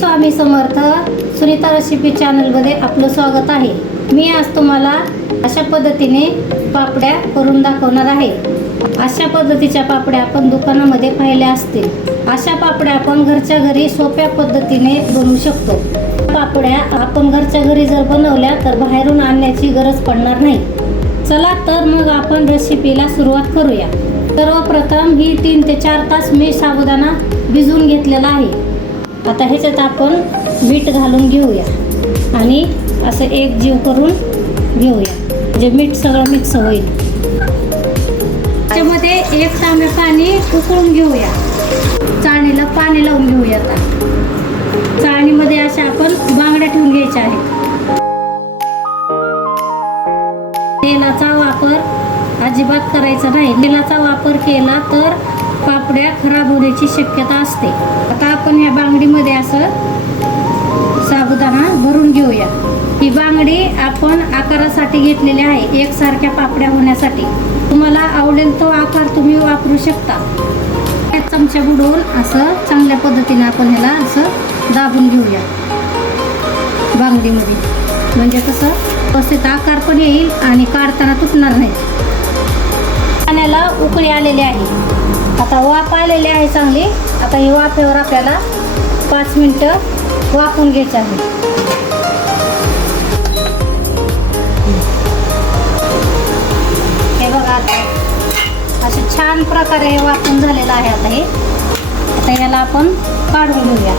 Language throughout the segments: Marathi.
स्वामी समर्थ. सुनीता रेसिपी चॅनलमध्ये आपलं स्वागत आहे. मी आज तुम्हाला अशा पद्धतीने पापड्या करून दाखवणार आहे. अशा पद्धतीच्या पापड्या आपण दुकानामध्ये पाहिल्या असतील. अशा पापड्या आपण घरच्या घरी सोप्या पद्धतीने बनवू शकतो. पापड्या आपण घरच्या घरी जर बनवल्या तर बाहेरून आणण्याची गरज पडणार नाही. चला तर मग आपण रेसिपीला सुरुवात करूया. सर्वप्रथम ही 3 ते 4 तास मी साबुदाणा भिजवून घेतलेला आहे. आता ह्याच्यात आपण मीठ घालून घेऊया आणि असं एक जीव करून घेऊया, म्हणजे मीठ सगळं मिक्स होईल. त्याच्यामध्ये 1 तांबे पाणी उकळून घेऊया. चाळणीला पाणी लावून घेऊया. आता चाळणीमध्ये अशा आपण बांगड्या ठेवून घ्यायच्या आहेत. तेलाचा वापर अजिबात करायचा नाही. तेलाचा वापर केला तर पापड्या खराब होण्याची शक्यता असते. आता आपण या बांगडीमध्ये असं साबुदाणा भरून घेऊया. ही बांगडी आपण आकारासाठी घेतलेली आहे, एकसारख्या पापड्या होण्यासाठी. तुम्हाला आवडेल तो आकार तुम्ही वापरू शकता. एक चमचा बुडवून असं चांगल्या पद्धतीने आपण ह्याला असं दाबून घेऊया बांगडीमध्ये, म्हणजे कसं व्यवस्थित आकार पण येईल आणि काढताना तुटणार नाही. पाण्याला उकळी आलेली आहे. आता वाफ आलेली आहे चांगली. आता ही वाफेवर आपल्याला 5 मिनिटं वाफवून घ्यायचं आहे. हे बघा, आता असं छान प्रकारे वाफवून झालेलं आहे. आता याला आपण काढून घेऊया.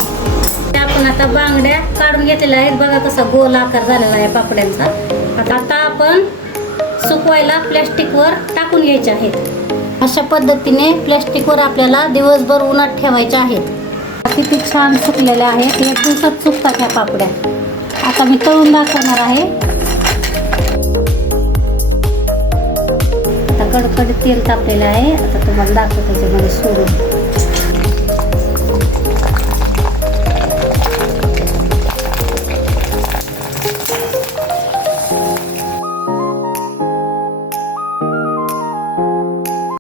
आपण आता बांगड्या काढून घेतलेल्या आहेत. बघा कसा गोल आकार झालेला आहे पापड्यांचा. आता आपण सुकवायला प्लॅस्टिकवर टाकून घ्यायचे आहेत. अशा पद्धतीने प्लॅस्टिकवर आपल्याला दिवसभर उन्हात ठेवायच्या आहेत. किती छान सुकलेल्या आहेत. 1 दिवसात सुकतात ह्या पापड्या. आता मी तळून दाखवणार आहे. आता कडकडीत तेल तापलेलं आहे. आता तुम्हाला दाखवतो त्याच्यामध्ये सोडून.